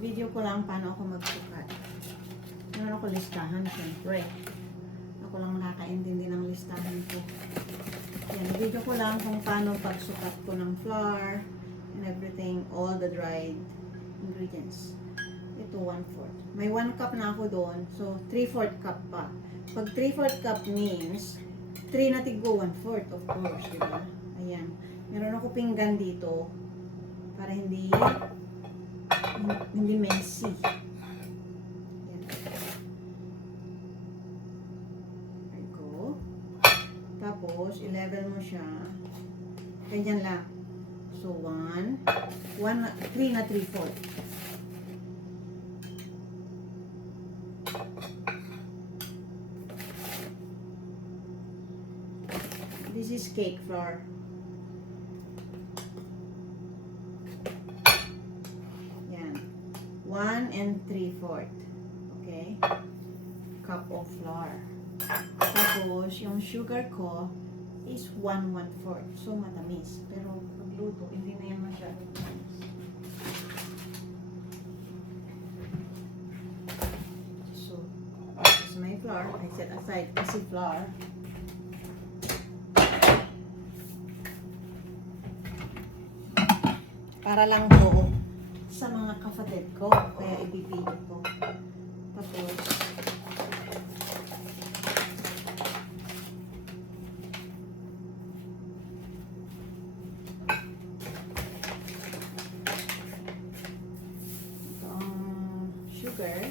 Video ko lang paano ako magsukat. Meron ako listahan, siyempre. Ako lang nakakaintindi ng listahan ko. Yan, video ko lang kung paano pagsukat ko ng flour and everything, all the dried ingredients. Ito, 1/4. May 1 cup na ako doon, so 3/4 cup pa. Pag 3/4 cup means 3 na tigbo 1/4, of course, di ba? Ayan. Meron ako pinggan dito para hindi messy. Ayan. There you go. Tapos, i-level mo siya. Ganyan lang. So, 3 na 3/4. This is cake flour. Yan. 1 and 3/4. Okay? Cup of flour. Tapos, yung sugar ko is 1/4. So, matamis. Pero, pagluto, hindi na yan masyadong matamis. So, this is my flour. I set aside kasi flour. Para lang po sa mga kapatid ko. Kaya ibibigay ko. Tapos, ito ang sugar.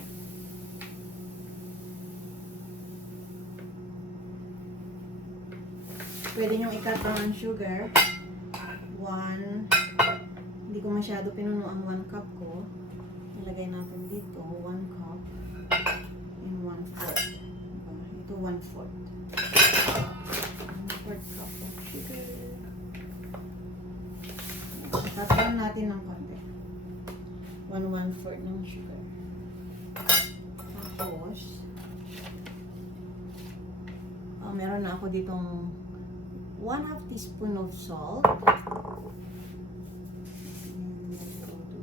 Pwede nyo i-cut down ang sugar. Hindi ko masyado pinuno ang 1 cup ko. Nilagay natin dito, 1 cup and 1/4. Diba? Ito 1/4. 1/4 cup of sugar. Tatapan natin ng konti. 1/4 ng sugar. Tapos, meron na ako ditong 1/2 teaspoon of salt.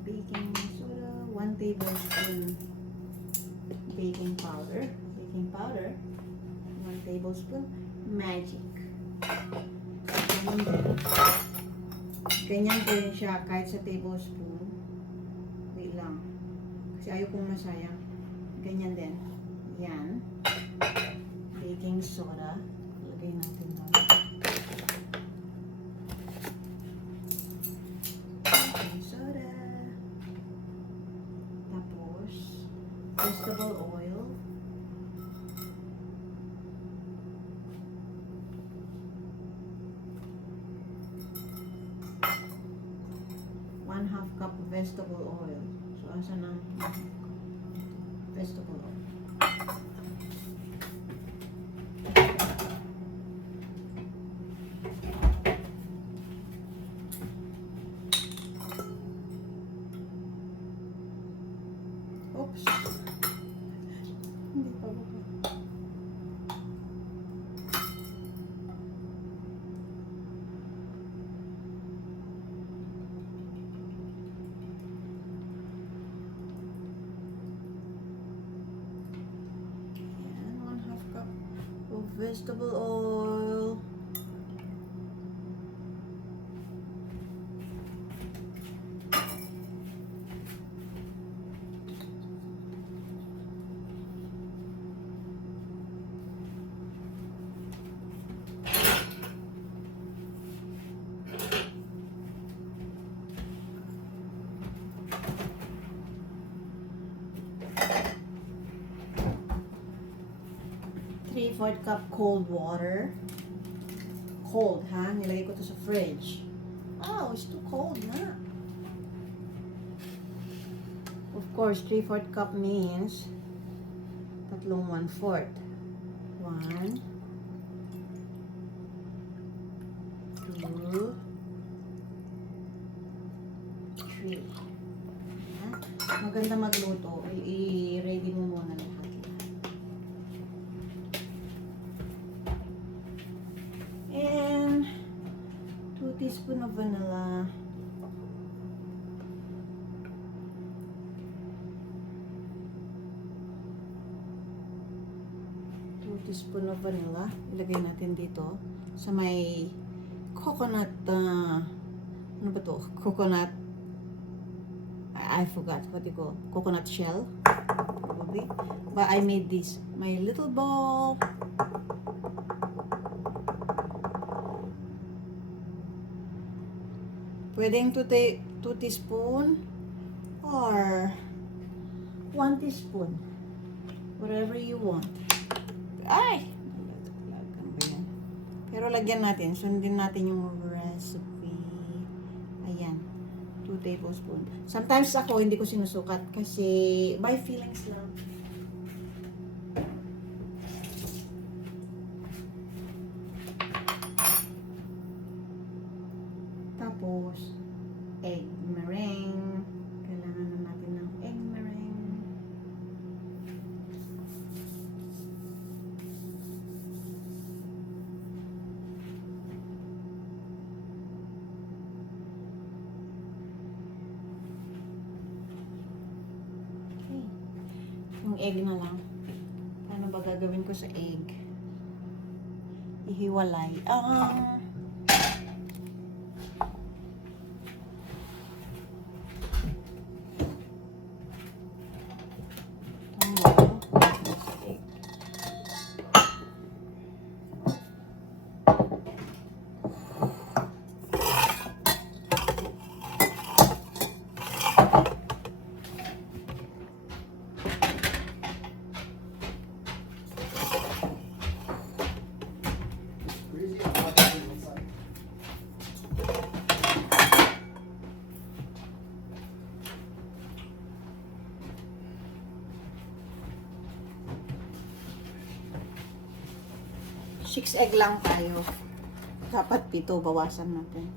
Baking soda, 1 tablespoon baking powder, 1 tablespoon magic. Ganyan po yun siya kahit sa tablespoon. Wait lang. Kasi ayaw kong masayang. Ganyan din. Yan. Baking soda. Lagay natin doon. Baking soda. Vegetable oil. One-half cup of vegetable oil. So, asan ang vegetable oil? Oops. Hindi pa ba? Ayan, 1/2 cup of vegetable oil. Three-fourth cup cold water. Cold, ha? Nilagay ko to sa fridge. Oh, it's too cold na. Of course, 3/4 cup means tatlong 1/4. 1, 2, 3. Maganda magluto. I-ready mo muna lahat. And 2 teaspoon of vanilla. teaspoon of vanilla. Ilagay natin dito sa may coconut, ano ba to? Coconut, I forgot what you call, coconut shell, probably. But I made this, my little ball. Pwedeng 2 teaspoon or 1 teaspoon. Whatever you want. Ay! Ano ba yan? Pero lagyan natin, sundin natin yung recipe. Ayan. 2 tablespoon. Sometimes ako, hindi ko sinusukat kasi by feelings lang. Tapos, egg meringue. Kailangan na natin ng egg meringue. Okay. Yung egg na lang. Paano ba gagawin ko sa egg? Ihiwalay. Six egg lang tayo. Dapat 7, bawasan natin.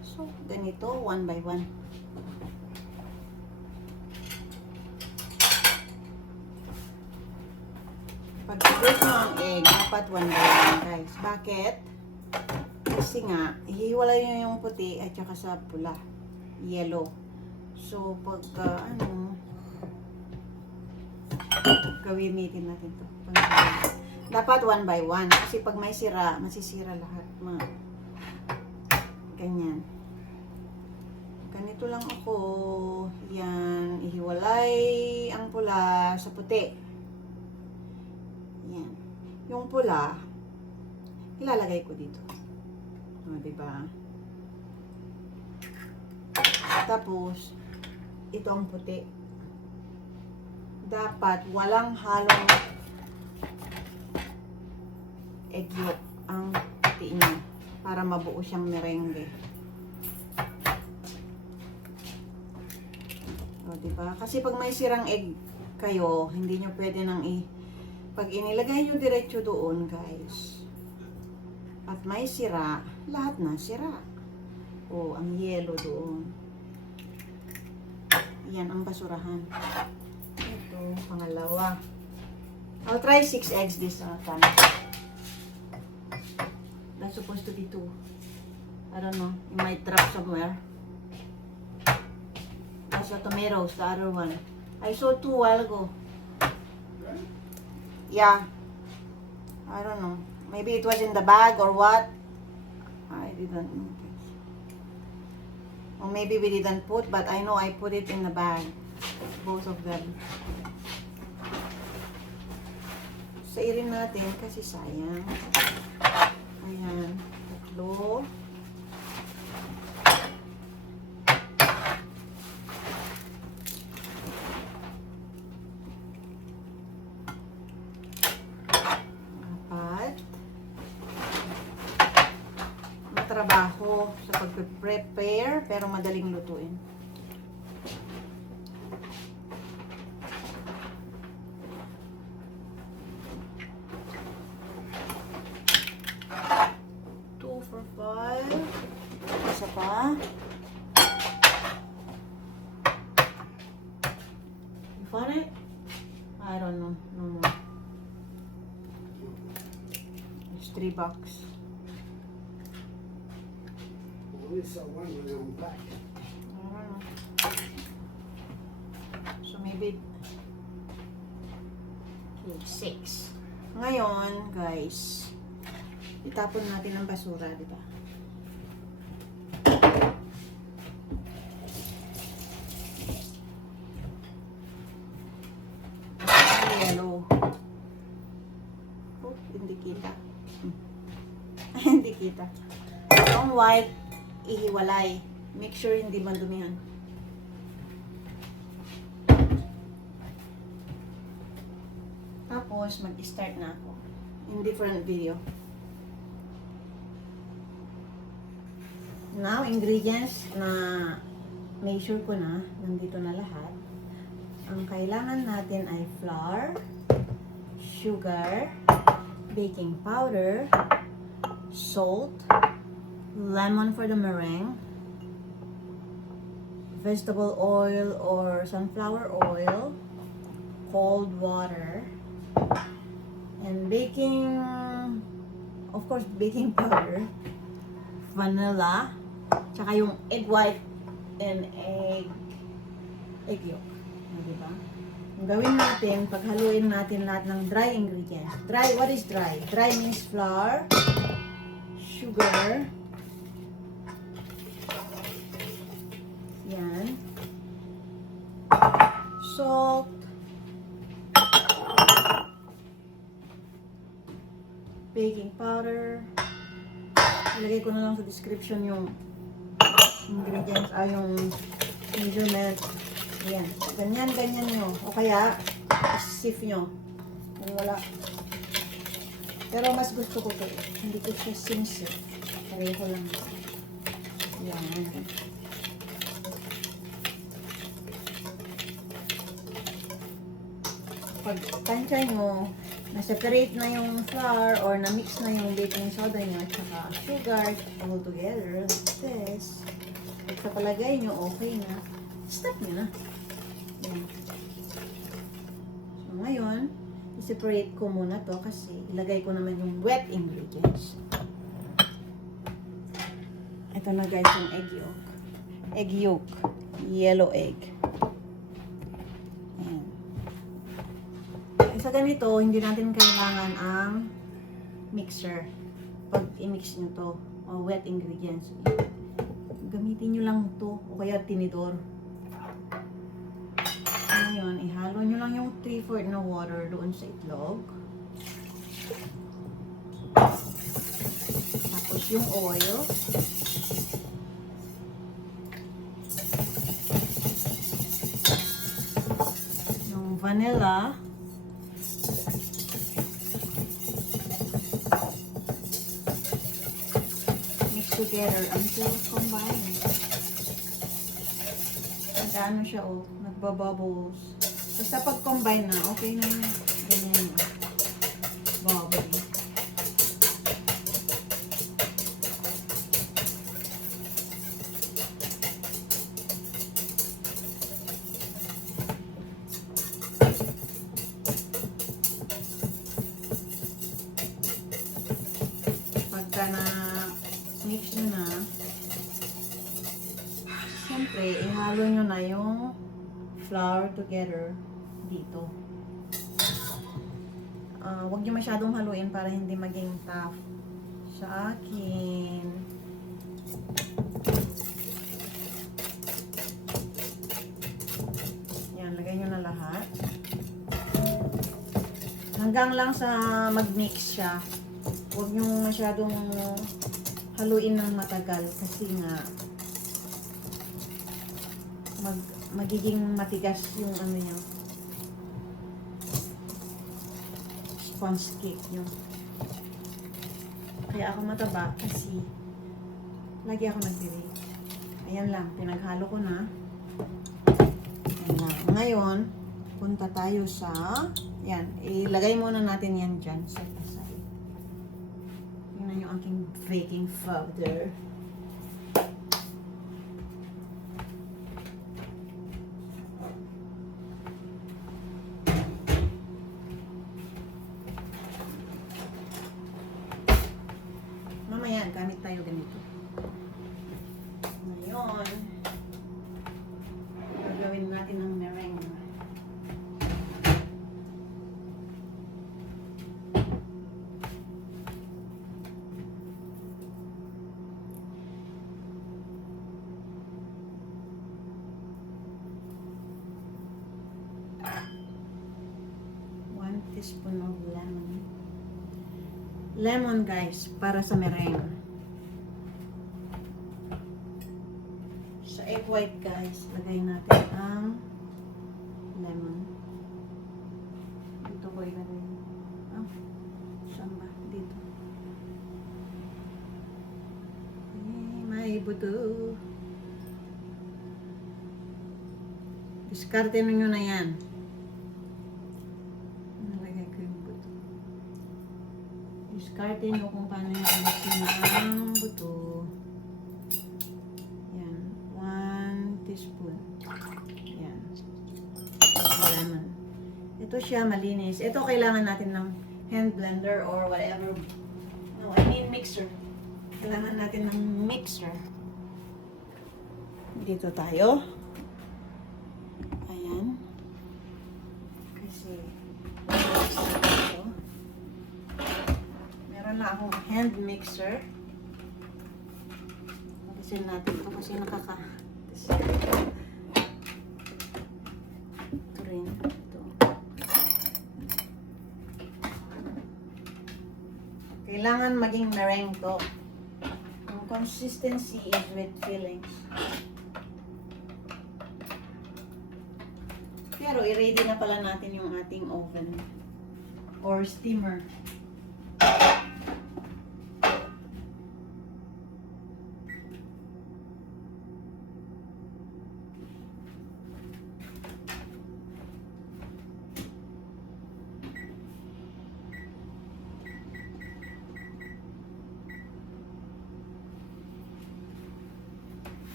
So, ganito, 1 by 1. Pag break mo ang egg, dapat 1 by 1, guys. Bakit? Kasi nga, hihiwalay nyo yung puti at saka sa pula. Yellow. So, pagka, gawinitin natin to. Dapat 1 by 1. Kasi pag may sira, masisira lahat. Ganyan. Ganito lang ako. Yan. Ihiwalay ang pula sa puti. Yan. Yung pula, ilalagay ko dito. Diba? Tapos, ito ang puti. Dapat walang halong egg yolk ang puti niya para mabuo siyang merengue. O, diba? Kasi pag may sirang egg kayo, hindi nyo pwede nang pag inilagay nyo diretso doon, guys, at may sira, lahat na sira. O, ang yellow doon. Yan ang basurahan. Ito, pangalawa. I'll try 6 eggs this time. That's supposed to be 2. I don't know. It might drop somewhere. That's the tomatoes, the other one. I saw 2 while ago. Yeah. I don't know. Maybe it was in the bag or what. I didn't notice. Or maybe we didn't put, but I know I put it in the bag. Both of them. Sairin natin kasi sayang. Ayan. 3. Trabaho sa pag-prepare pero madaling lutuin. Two for 5. Isa pa. You found it? I don't know. No more. It's $3. Only saw one when I'm back. I don't know. So maybe okay, 6. Ngayon, guys, itapon natin ang basura, di ba? Yellow. Oh, hindi kita. Hindi kita. Ang white, ihiwalay. Make sure hindi mandumihan. Tapos, mag-start na ako. In different video. Now, ingredients na measure ko na. Nandito na lahat. Ang kailangan natin ay flour, sugar, baking powder, salt, lemon for the meringue, vegetable oil or sunflower oil, cold water, and baking, of course, baking powder, vanilla, tsaka yung egg white and egg yolk. Diba? Ang gawin natin, paghaluin natin lahat ng dry ingredients. Dry, what is dry? Dry means flour, sugar, yan, salt, baking powder. Ilagay ko na lang sa description yung ingredients, yung measurement. Ayan. Ganyan nyo. O kaya, sieve nyo. Kung wala. Pero mas gusto ko ito. Hindi ko siya sinisip. Pareho lang. Ayan. Pag tansya nyo, na-separate na yung flour or na-mix na yung baking soda nyo at saka sugar all together like this. At sa palagay nyo, okay na. Stop nyo na. Ayan. So, ngayon, i-separate ko muna to kasi ilagay ko naman yung wet ingredients. Ito na guys yung egg yolk. Egg yolk. Yellow egg. Ayan. Sa ganito, hindi natin kailangan ang mixer. Pag i-mix nyo to, o wet ingredients, gamitin nyo lang to o kaya tinidor. Ngayon, ihalo nyo lang yung 3/4 na water doon sa itlog. Tapos yung oil. Yung vanilla. Mix together until combined. Nag-ano siya nagbabubbles. Basta pag combine na, okay na yun. Ganyan yun. Bubbly. Pagka na mix nyo na, siyempre, ihalo nyo na yung flour together dito. Huwag nyo masyadong haluin para hindi maging tough sa akin. Yan, lagay nyo na lahat. Hanggang lang sa mag-mix siya. Huwag nyo masyadong haluin ng matagal kasi nga magiging matigas yung ano nyo, sponge cake nyo. Kaya ako mataba kasi lagi ako nag-bake. Ayan lang, pinaghalo ko na. Ayan lang. Ngayon, punta tayo sa, yan, ilagay muna natin yan dyan sa side. Tingnan yung aking baking powder. Mamaya, gamit tayo ganito. Ngayon, gagawin natin ng meringue. teaspoon of lemon. Lemon guys, para sa meringue. Sa egg white guys, lagay natin ang lemon. Dito ko ilagay. Oh, saan ba? Dito. May buto. Diskarte nyo na yan. Nalagay ko yung buto. Diskarte nyo kung paano yung alisin ang buto. Yan. 1 teaspoon. Yan. Lemon. Ito siya malinis. Ito kailangan natin ng hand blender or whatever. No, I mean mixer. Kailangan natin ng mixer. Dito tayo. Ayan. Kasi ito. Meron na akong hand mixer. Magisin natin ito kasi ito rin. Ito. Kailangan maging meringue to. Consistency is with fillings. Pero i-ready na pala natin yung ating oven or steamer.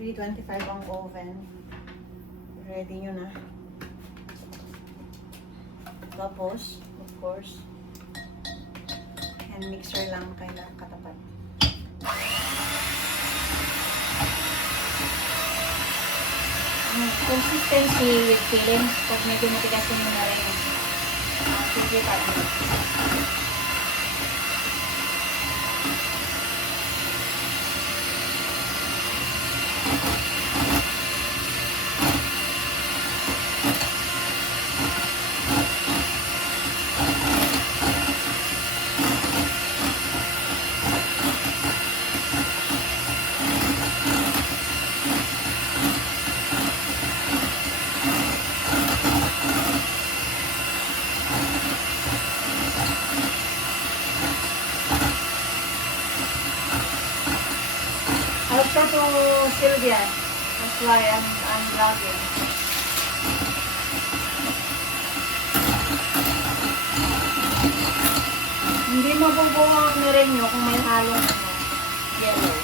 $325 ang oven. Ready nyo na. Tapos, of course, hand mixer lang kailangan katapat. Consistency with fillings. Pag medyo matigas yung na rin. Sige tayo. Help to Sylvia. That's why I'm vlogging. Hindi mabubuo ang meringue nyo kung may halong yellow.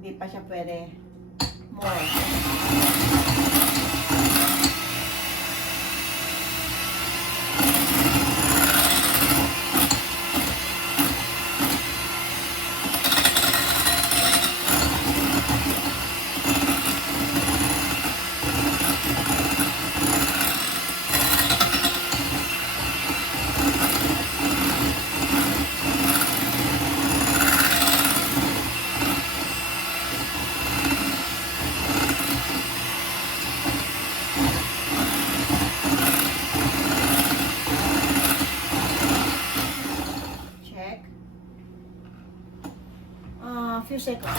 Hindi pa siya pwede. More. Few seconds.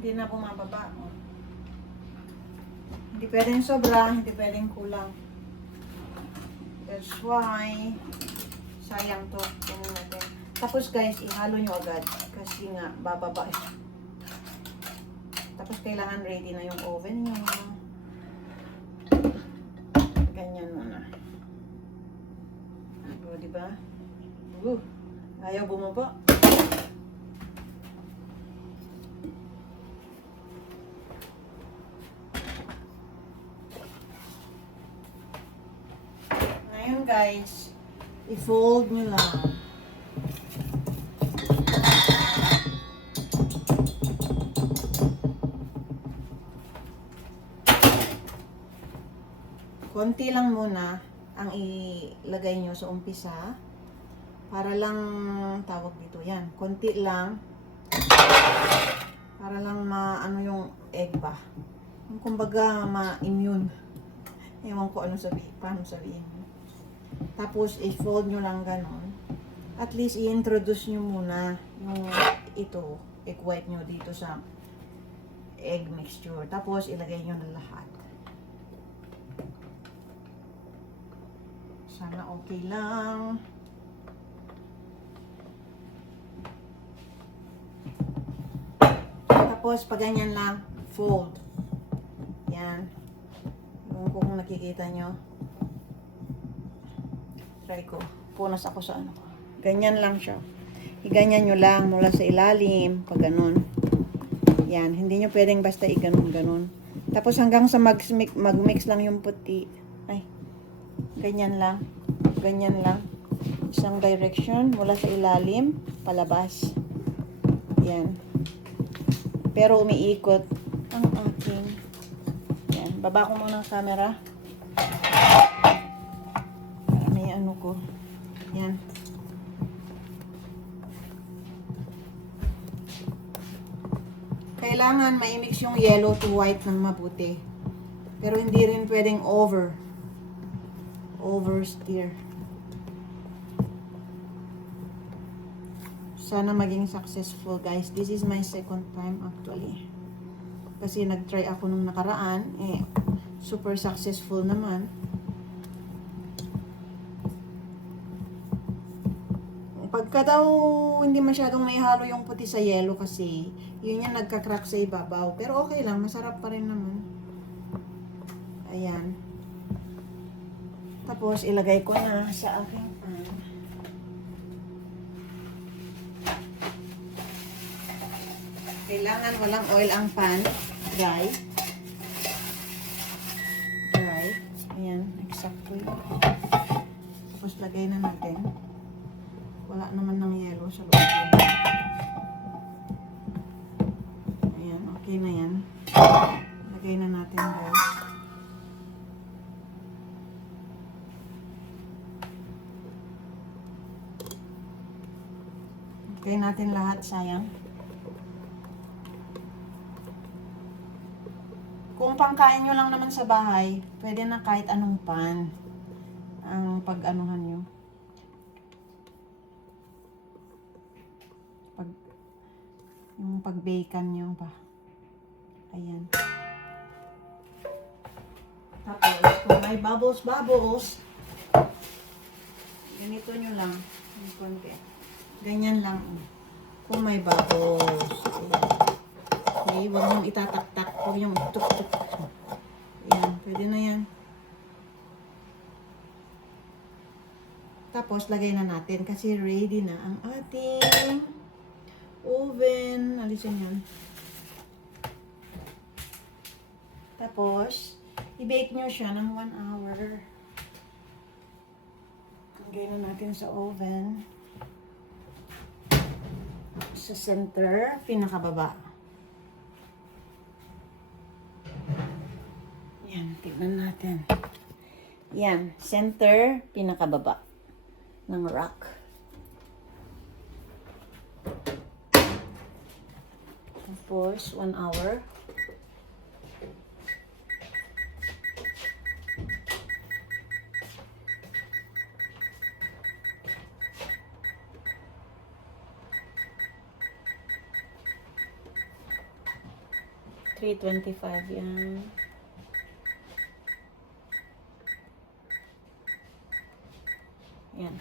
Hindi na bumababa. Oh. Hindi pwedeng sobra, hindi pwedeng kulang. That's why, sayang to. Tingnan natin. Tapos guys, ihalo nyo agad. Kasi nga, bababa eh. Tapos kailangan ready na yung oven nyo. Ganyan muna. O, diba? Ayaw bumaba. Ngayon guys, i-fold nyo lang. Konti lang muna ang ilagay nyo sa umpisa. Para lang, tawag dito yan, konti lang. Para lang maano yung egg ba. Yung kumbaga ma-immune. Ewan ko ano paano sabihin. Tapos i-fold nyo lang ganon. At least i-introduce nyo muna yung ito, egg white nyo dito sa egg mixture. Tapos ilagay nyo na lahat. Sana okay lang. Tapos, pag ganyan lang, fold. Yan. Kung nakikita nyo. Try ko. Punas ako sa ano. Ganyan lang siya. Iganyan nyo lang mula sa ilalim. Pag ganun. Yan. Hindi nyo pwedeng basta i-ganon-ganon. Tapos hanggang sa mag-mix lang yung puti. Ay. Ganyan lang. Ganyan lang. Isang direction mula sa ilalim, palabas. Yan. Pero umiikot ang aking. Yan. Baba ko muna ang camera. Para may ano ko. Yan. Kailangan ma-mix yung yellow to white ng mabuti. Pero hindi rin pwedeng oversteer. Sana maging successful guys. This is my second time actually. Kasi nag-try ako nung nakaraan. Super successful naman. Pagka daw hindi masyadong may halo yung puti sa yellow kasi yun yung nagka-crack sa ibabaw. Pero okay lang. Masarap pa rin naman. Ayan. Tapos ilagay ko na sa aking pan. Kailangan walang oil ang pan. Dry. Dry. Ayan, exactly. Tapos lagay na natin. Wala naman ng yellow sa loob. Ayan, okay na yan. Lagay na natin guys. Lagay natin lahat, sayang. Kung pangkain nyo lang naman sa bahay, pwede na kahit anong pan ang pag-anuhan nyo. Yung pag-bakean nyo ba. Ayan. Tapos, kung may bubbles, ganito nyo lang. Yung konti. Ganyan lang. Kung may bubbles. Ayan. Okay, huwag niyong itatak-tak. Huwag niyong tuk-tuk. Ayan, pwede na yan. Tapos, lagay na natin kasi ready na ang ating oven. Alisin yan. Tapos, i-bake nyo siya ng 1 hour. Lagay na natin sa oven. Sa center, pinakababa. Yan, tignan natin. Yan, center, pinakababa ng rack. Tapos, 1 hour. 325 yan. Yan.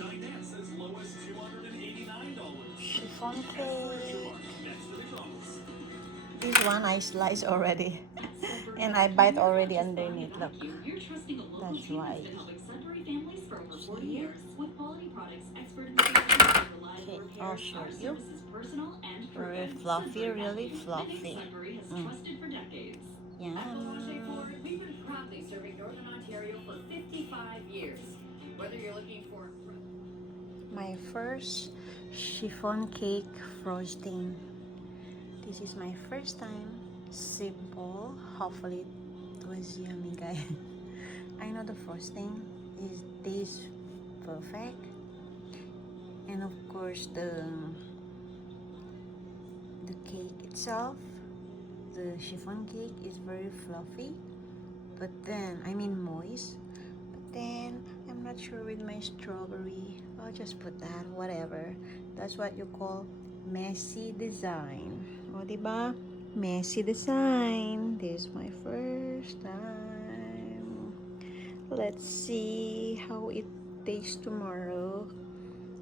Dinette says lowest $289. Chiffon cake. This one I slice already. And I bite already underneath. Look. That's why. See? Okay, I'll show you. Very fluffy, really fluffy. Yum. We've been proudly serving Northern Ontario for 55 years. Whether you're looking for My first chiffon cake frosting. This is my first time. Simple. Hopefully it was yummy, guys. I know the frosting is tastes perfect, and of course the cake itself, the chiffon cake is very fluffy, but then I mean moist. But then I'm not sure with my strawberry. I'll just put that, whatever. That's what you call messy design. O, diba? Messy design. This is my first time. Let's see how it tastes tomorrow.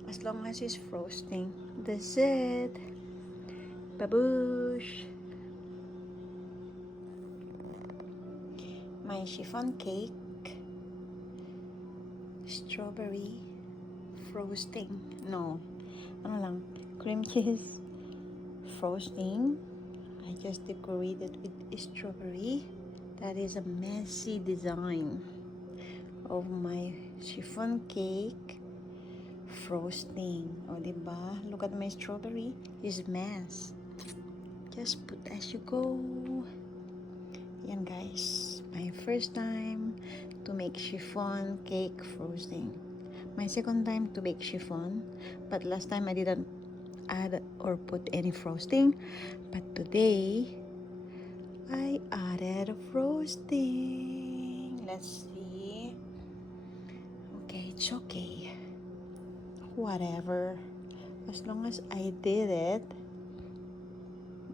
As long as it's frosting. That's it. Baboosh. My chiffon cake. Strawberry frosting. No. Ano lang. Cream cheese frosting. I just decorated with strawberry. That is a messy design of my chiffon cake frosting. O, diba? Look at my strawberry. It's mess. Just put as you go. Yan, guys. My first time to make chiffon cake frosting. My second time to bake chiffon, but last time I didn't add or put any frosting, but today I added frosting. Let's see. Okay, it's okay. Whatever, as long as I did it.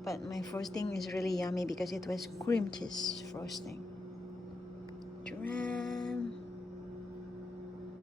But my frosting is really yummy because it was cream cheese frosting. Try.